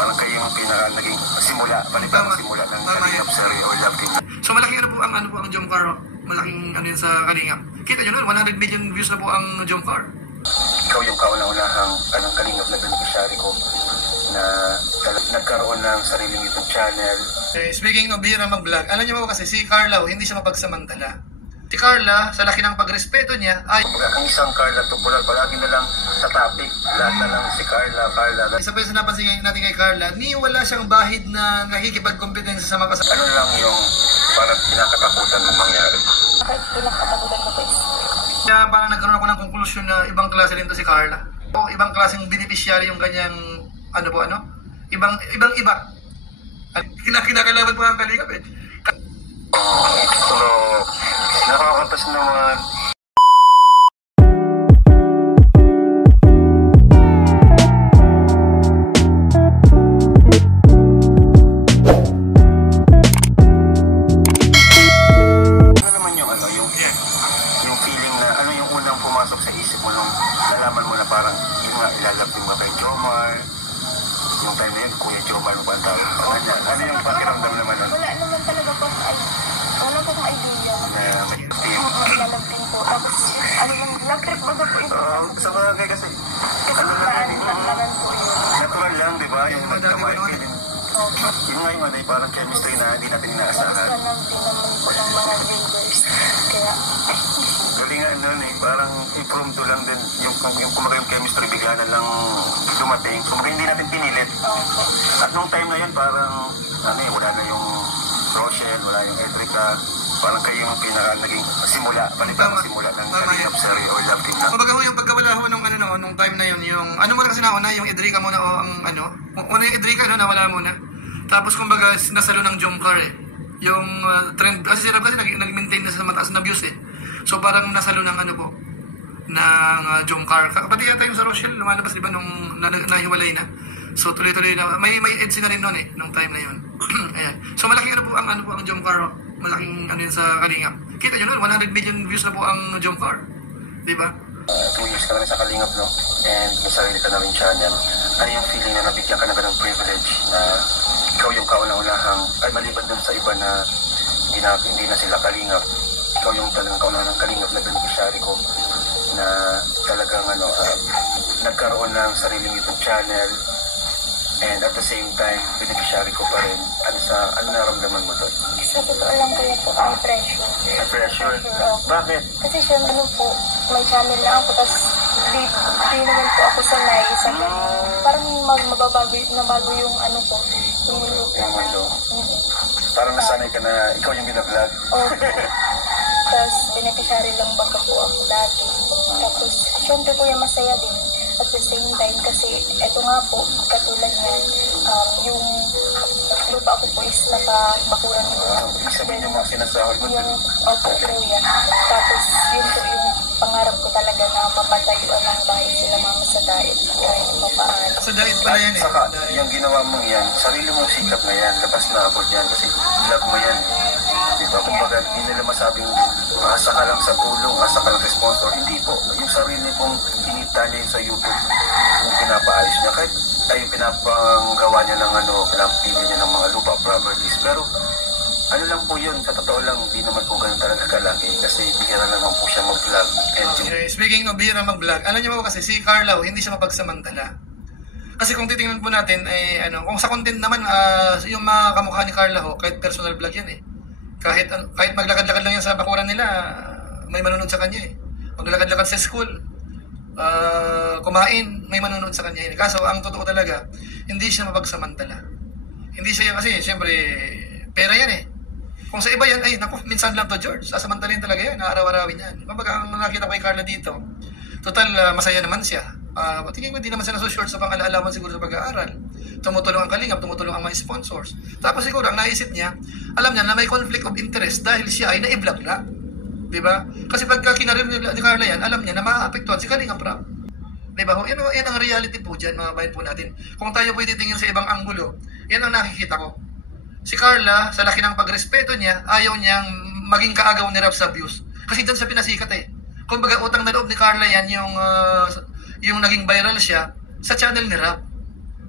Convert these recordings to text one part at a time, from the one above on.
Parang kayo yung naging simula, balikan mo simula ng Kalingap Serye or Love Team. So malaki ano po ang Jomcar, malaking ano yun sa Kalingap. Kita nyo nun, 100 million views na po ang Jomcar. Ikaw yung kauna-unahang Kalingap na beneficiary ko na nagkaroon ng sariling YouTube channel. Okay, speaking of bihira mag-vlog, alam niyo ba kasi si Carla, hindi siya mapagsamantala. Si Carla, sa laki ng pagrespeto niya, ay... Ang isang Carla Tupular, palagi na lang sa topic. Lahat na lang si Carla. Isa pa yung napansin natin kay Carla, wala siyang bahid na nakikipag-competensya sa mga kasama. Ano lang yung parang pinakatakutan ng mangyari? Pinakatakutan ko po is... Kaya parang nagkaroon ako ng konklusyon na ibang klase rin to si Carla. O ibang klaseng beneficiary yung kanyang, ibang-iba. Kinakalaban po ang Kalingap eh. So, nakakatas naman. Ano naman yung feeling na, ano yung unang pumasok sa isip mo nung nalaman mo na parang yung nga ilalapin mo kay Jomar, yung time na yun, Kuya Jomar mo ba ang tawag? Ano yung pakiramdam naman nun? Wala naman talaga po wala po akong idea. Na may team. Lalagpin po. Tapos, nag-trip ba po ito? Sa bagay kasi, ano lang yun, natural lang, di ba? Yung magkamay feeling. Yung nga yung parang chemistry na hindi natin inaasahan. Tapos, naman po ng mga viewers. Kaya, Galingan nun parang impromptu lang din. Yung kumaga yung chemistry, bigla na lang dumating. Kumaga hindi natin pinilit. At nung time na yun, parang, wala na yung Rochelle, wala yung Edrica. Parang kayo yung naging simula, balikan mo simula ng Kalingap Serye or Love Team. Kumbaga yung pagkawala ho nung time na yun, yung ano muna kasi nauna, yung Edrica muna o ang una yung Edrica nawala muna. Tapos kumbaga nasalo ng Jomcar eh. Yung trend, kasi sila kasi nag-maintain na sa mataas na views eh. So parang nasalo ng ng Jomcar. Pati yata yung sa Rochelle, lumalabas di ba nung nahiwalay na. So tuloy-tuloy na, may EDC na rin noon eh, nung time na yun. Ayan. So malaki po ang Jomcar, malaking yun sa Kalingap. Kita nyo nun, 100 million views na po ang Jomcar. Di ba? 2 years ka na rin sa Kalingap, no? And may sarili ka na rin channel. Ano yung feeling na nabigyan ka na ng privilege na ikaw yung kauna-unahang, ay maliban dun sa iba na hindi na sila Kalingap. Ikaw yung talagang kauna-unahang Kalingap na beneficiary ko na talagang nagkaroon ng sariling YouTube channel. And at the same time, beneficiary ko pa rin. Ano naramdaman mo doon? sa totoo lang kaya po, may pressure. May pressure? Bakit? Kasi syempre po, may channel na ako, tapos di naman po ako sanay sa ganun. Parang mabago yung ko, yung mundo ko. Yung mundo. Parang nasanay ka na ikaw yung binablog. Opo. Tapos beneficiary lang baga po ako dati. Tapos syempre po yung masaya din. At the same time, kasi eto nga po, katulad ng yung lupa ko po is nakabakuran ko. Ibig sabihin yung mga sinasahod mo yung opo kuya. Tapos yun po yung pangarap ko talaga na mapatayuan ng bahay sila mama sa diet. Kahit papaano. Sa diet pala yan eh. Saka, yung ginawa mong yan, sarili mong sikap na yan, labas na abot yan kasi vlog mo yan. Diba? Kumbaga, hindi nila masabing asa ka lang sa tulong, asa ka lang sa sponsor. Hindi po. Yung sarili pong pinita niya sa YouTube, yung pinapaayos niya, kahit tayo pinapagawa niya ng pinapili niya ng mga lupa, properties. Pero, ano lang po yun, sa totoo lang, hindi naman po ganun talaga kalaki kasi bihira naman po siya mag-vlog. Okay, speaking of bihira mag-vlog, alam niyo ba kasi si Carla, hindi siya mapagsamantala. Kasi kung titingnan po natin, kung sa content naman, yung mga kamukha ni Carla kahit personal vlog yan eh. Kahit maglakad-lakad lang yan sa bakuran nila, may manunod sa kanya eh. Maglakad-lakad sa school, kumain, may manunod sa kanya eh. Kaso, ang totoo talaga, hindi siya mapagsamantala. Hindi siya kasi, siyempre, pera yan eh. Kung sa iba yan, ay, naku, minsan lang to George, sasamantalin talaga yan, araw-arawin yan. Kumbaga, ang nakita ko kay Carla dito, total, masaya naman siya. Tingin ko, hindi naman siya nasushort sa pang-alaalaman siguro sa pag-aaral. Tumutulong ang Kalingap, tumutulong ang mga sponsors. Tapos siguro, ang naisip niya, alam niya na may conflict of interest dahil siya ay na-i-vlog na. Diba? Kasi pagka kinarir ni Carla yan, alam niya na maaapektuhan si Kalingap Rap. Diba? Yan ang reality po dyan, mga bayan po natin. Kung tayo po titingin sa ibang anggulo, yan ang nakikita ko. Si Carla, sa laki ng pagrespeto niya, ayaw niyang maging kaagaw ni Rap sa views. Kasi dyan sa pinasikat eh. Kung baga utang na loob ni Carla yan, yung naging viral siya sa channel ni Rap.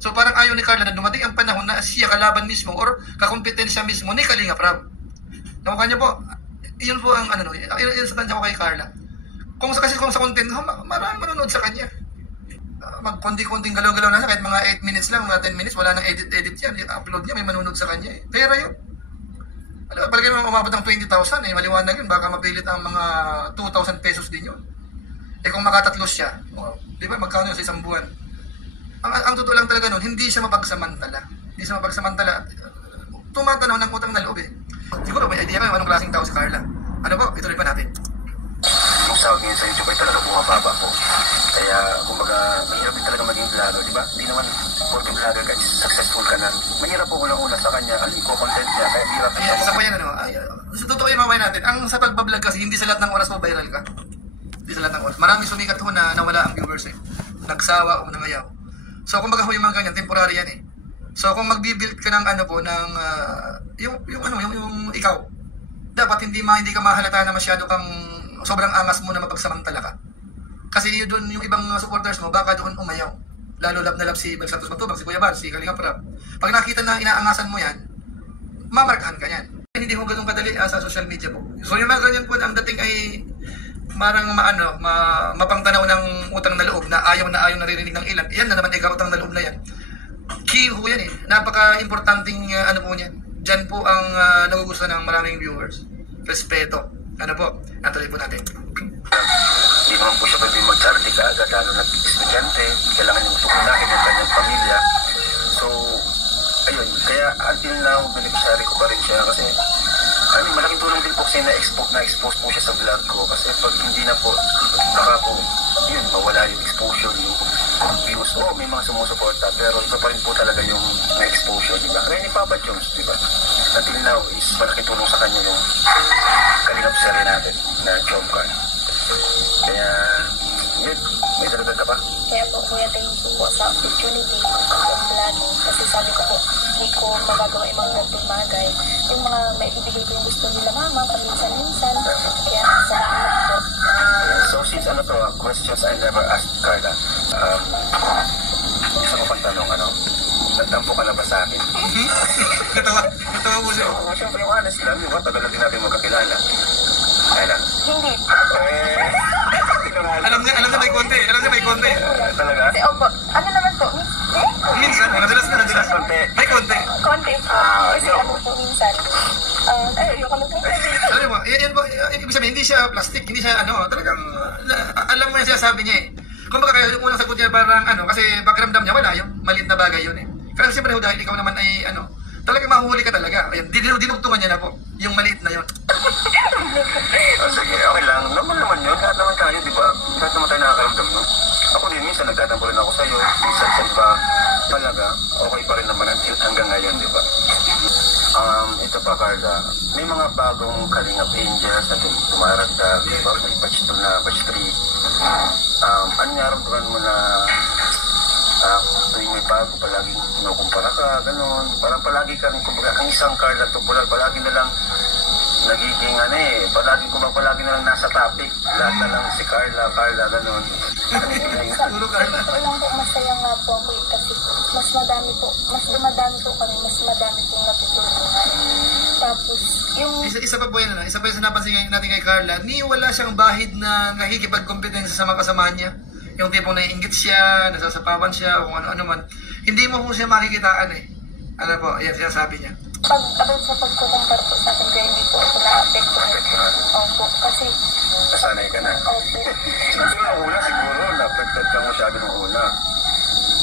So parang ayaw ni Carla na dumating ang panahon na siya kalaban mismo or kakompetensya mismo ni Kalinga Prab. Nakuha niyo po, yun po ang ano, yun sa tansya ko kay Carla. Kung sa content, maraming manonood sa kanya. Magkonti-konting galaw-galaw na kahit mga 8 minutes lang, mga 10 minutes, wala nang edit yan. I-upload niya, may manonood sa kanya eh. Pera yun. Alam, palagay naman umabot ng 20,000 eh, maliwanag yun, baka mapilit ang mga 2,000 pesos din yun. Eh kung makatatlo siya, di ba, magkano yun sa isang buwan? Ang totoo lang talaga nun, hindi siya mapagsamantala. Hindi siya mapagsamantala. Tumatanaw ng utang na loob eh. Siguro may idea kayo anong klaseng tao si Carla. Ano po, ituloy pa natin. Yung sahod ngayon sa YouTube ay talaga bumababa po. Kaya, kumbaga, mahirap din talaga maging vlogger, di ba? Hindi naman porke vlogger ka, successful ka na. Mahirap po unang-una sa kanya, content niya, kaya hirap Ay, isa pa yan, ano, sa totoo yung mamay natin, ang sa pagbablog kasi, hindi sa lahat ng oras mo viral ka. Hindi sa lahat ng oras. Marami sumikat ho na nawala ang viewers eh. Nagsawa o nangayaw. So, kumbaga ho yung mga ganyan, temporary yan eh. So, kung magbibuild ka ng ano po, ng, yung ikaw, dapat hindi ka mahalata na masyado kang sobrang angas mo na mapagsamantala ka. Kasi yun doon, yung ibang supporters mo, baka doon umayaw. Lalo lab na lab si Bel Santos Matubang, si Kuya Bar, si Kalinga Prab. Pag nakita na inaangasan mo yan, mamarkahan ka yan. Hindi mo ganun kadali sa social media po. So yung mga ganyan po, ang dating ay marang mapangtanaw ng utang na loob na ayaw naririnig ng ilan. Yan na naman ikaw utang na loob na yan. Key po yan eh. Napaka-importanting ano po niyan. Diyan po ang nagugustuhan ng maraming viewers. Respeto. Ano po? Natuloy po natin. Hindi naman po siya pwede mag-charity ka agad, lalo na estudyante, kailangan yung tukunahin ng kanyang pamilya. So, ayun, kaya until now, beneficiary ko pa rin siya kasi malaking tulong din po kasi na-expose po siya sa vlog ko kasi pag hindi na po, baka po, yun, mawala yung exposure, yung views. May mga sumusuporta, pero ito pa rin po talaga yung na-exposure, di ba? Kaya ni Papa Jones, di ba? Until now is malaking tulong sa kanya yung Kalingap series natin na job card. Kaya, yun, may dalaga ka pa? Kaya po, kuya, thank you po sa opportunity ng vlogging. Kasi sabi ko po, hindi ko magagawa yung mga ganitong bagay. Yung mga maibibigay ko yung gusto nila mama, paminsan-minsan. Kaya salamat po. So, since questions I never asked Carla, gusto ko pang tanong, nagtampo ka na ba sa akin? Natawa mo siya. Siyempre, yung honest lang, yung tagal na din natin magkakilala. Kaya Hindi. Alam niya may konti. Talaga? Kasi, opo, ano naman po? Minsan, nadalas. Konti. May konti. Konti po. Kasi ano po minsan. Ayoko na po. Alam mo, yan po, ibig sabihin, hindi siya plastic, hindi siya talagang, alam mo yung sinasabi niya eh. Kumbaga kaya yung unang sagot niya parang kasi pakiramdam niya wala yung maliit na bagay yun eh. Kasi siyempre dahil ikaw naman ay talagang mahuhuli ka talaga. Ayan, dinugtungan niya na po, yung maliit na yun. Sige, okay lang. Naman yun. Lahat naman tayo, di ba? Lahat naman tayo nakakaramdam, no? Ako din, minsan nagtatampo rin ako sa'yo. Minsan sa iba, talaga, okay pa rin naman hanggang ngayon, di ba? Ito pa, Carla. May mga bagong Kalingap Angels na tumaragdag, di ba? May batch 2 na, batch 3. Ano naramdaman mo na tuwing may bago, palaging kinukumpara ka, gano'n. Parang palagi ka rin, kumbaga, ang isang Carla Tupular, palagi na lang nagiging palagi na lang nasa topic. Lahat na lang si Carla, gano'n. Sa totoo lang po, masaya nga po ako kasi mas dumadami po kami, mas madami pong natutulungan. Tapos, yung... Isa pa po yan, isa pa yung napansin natin kay Carla, wala siyang bahid na nakikipagkompetensya sa mga kasamahan niya. Yung tipong naiinggit siya, nasasapawan siya, o kung ano man. Hindi mo po siya makikitaan eh. Ano po, yan siya sabi niya. About sa pagkukumpara po sa akin, kaya hindi po ako na-apektuhan. Opo, kasi... Nasanay ka na? Opo. Siguro, na-affected ka masyado nung una.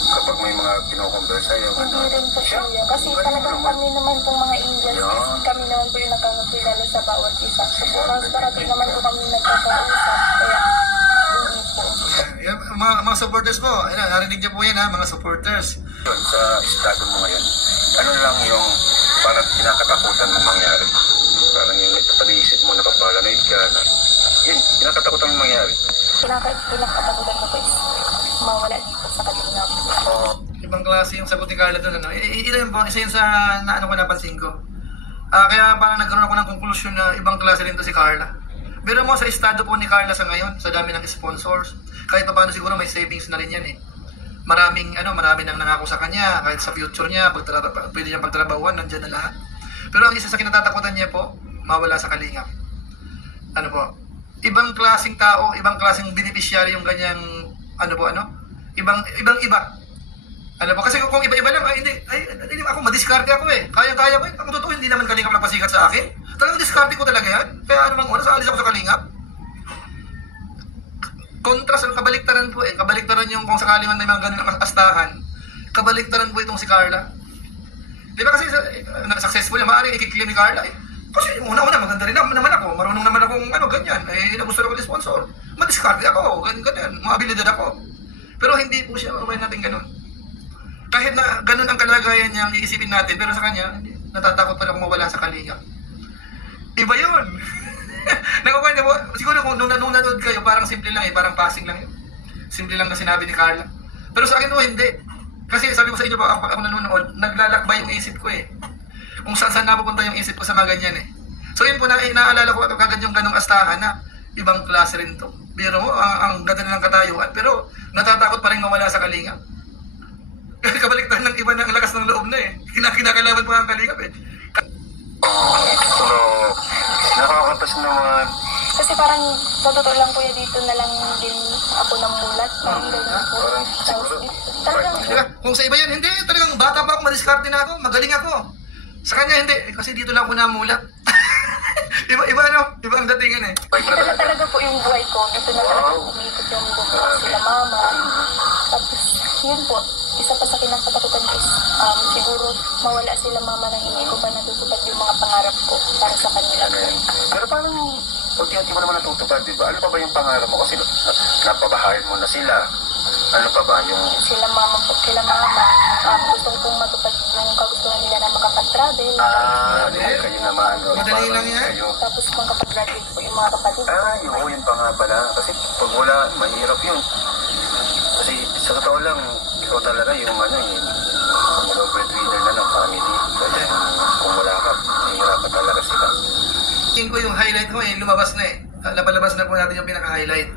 Kapag may mga kinocompare sa'yo. Hindi rin po siya. Kasi talagang kami naman pong mga angels. Kami naman po yung nakakakilala sa bawat isa. Mas parating naman po kami nagkakausap. Kaya, hindi po. Mga supporters po, narinig niyo po yan mga supporters. Yun, sa estado mo ngayon, ano lang yung parang kinakatakutan mong mangyari? Parang yung ipapaniisip mo na paparanoid ka na, yun, kinakatakutan mong mangyari. Pinakatakutan ko po is mawala dito sa Kalingap. Ibang klase yung sagot ni Carla doon. Isa yun sa napansin ko. Kaya parang nagkaroon ako ng conclusion na ibang klase rin to si Carla. Pero sa estado po ni Carla sa ngayon, sa dami ng sponsors, kahit pa paano siguro may savings na rin yan eh. marami nang nangako sa kanya, kahit sa future niya, pwede niyang pagtrabahuan, nandiyan na lahat. Pero ang isa sa kinatatakutan niya po, mawala sa kalingap. Ano po? Ibang klaseng tao, ibang klaseng beneficiary yung ganyang, ibang-iba. Ano po? Kasi kung iba-iba lang, hindi ako, madiskarte ako eh. Kaya-kaya ko eh. Ang totoo, hindi naman kalingap lang pasikat sa akin. Talagang diskarte ko talaga yan. Kaya anumang oras, alis ako sa kalingap. Kontras, kabaliktaran po eh. Kabaliktaran yung kung sakali man may mga ganun ang astahan. Kabaliktaran po itong si Carla. Di ba kasi successful yan, maaaring ikiklaim ni Carla eh. Kasi una-una, maganda rin naman ako. Marunong naman akong ganyan. Nagusto ako ng sponsor. Madiskarte ako, ganyan. Mga abilidad ako. Pero hindi po siya mamay natin ganun. Kahit na ganun ang kalagayan niya ang iisipin natin, pero sa kanya, natatakot pa na kung mawala sa kalingap. Iba yun. Nakakanya po, siguro kung nung nanood kayo, parang simple lang eh, parang passing lang yun. Simple lang na sinabi ni Carla. Pero sa akin po, hindi. Kasi sabi ko sa inyo, pag ako nanonood, naglalakbay yung isip ko eh. Kung saan napupunta yung isip ko sa mga ganyan eh. So yun po, naalala ko kagad yung ganong astahan na ibang klase rin to. Pero mo, ang ganda na ng katayuan, pero natatakot pa rin mawala sa kalingap. Kabaliktad ng iba na ang lakas ng loob na eh. Kinakailangan pa ang kalingap eh. So, nakakapas naman. Kasi parang, sa totoo lang kuya, dito na lang din ako namulat. Parang ganyan po. Parang siguro, Talagang, Diba? Kung sa iba yan, hindi. Talagang bata pa ako, madiskarte na ako, magaling ako. Sa kanya, hindi. Kasi dito lang ako namulat. Iba ang datingan eh. ito talaga po yung buhay ko. Dito na talaga umikot yung buhay ko sila mama. Tapos, yun po. Isa pa sa kinakatakutan is, siguro mawala sila mama na hindi ko pa natutupad yung mga pangarap ko para sa kanila. Pero parang, unti-unti mo naman natutupad, di ba? Ano pa ba yung pangarap mo? Kasi napabahayan mo na sila. Ano pa ba yung... Sila mama, gusto ko pong matupad yung kagustuhan nila na makapag-travel. Kayo naman. Madali lang yan. Tapos makapag-graduate po yung mga kapatid ko. Yun pa nga pala. Kasi pag wala, mahirap yun. Kasi sa totoo lang, ikaw talaga yung breadwinner na ng family. Kasi kung wala ka, mahirapan talaga sila. Tingin ko yung highlight ko lumabas na eh. Napalabas na po natin yung pinaka-highlight.